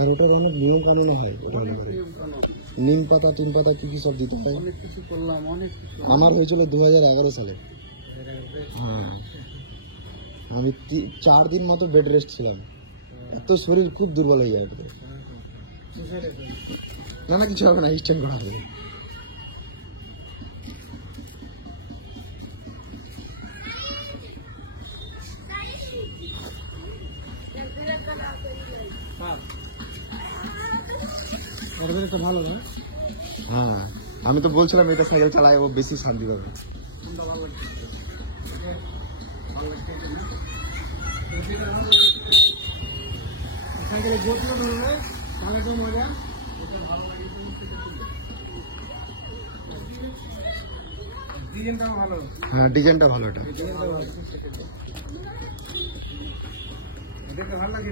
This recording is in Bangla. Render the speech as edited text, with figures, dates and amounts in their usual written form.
আর ওটার অনেক নিয়ম কানুন হয়, নিম পাতা 3 পাতা কি সব দিতে হয়। আমার হয়েছিল 2011 সালে। হ্যাঁ, আমি 4 দিন মতো বেড রেস্ট ছিলাম, এত শরীর খুব দুর্বল হয়ে যায়। না না, কিছু হবে না, স্ট্যান্ড করা হবে। হ্যাঁ, আমি তো বলছিলাম এটা সাইকেল চালায় ও বেশি শান্তি পাবে। হ্যাঁ, ডিজাইনটা ভালো, এটা ভালো লাগে।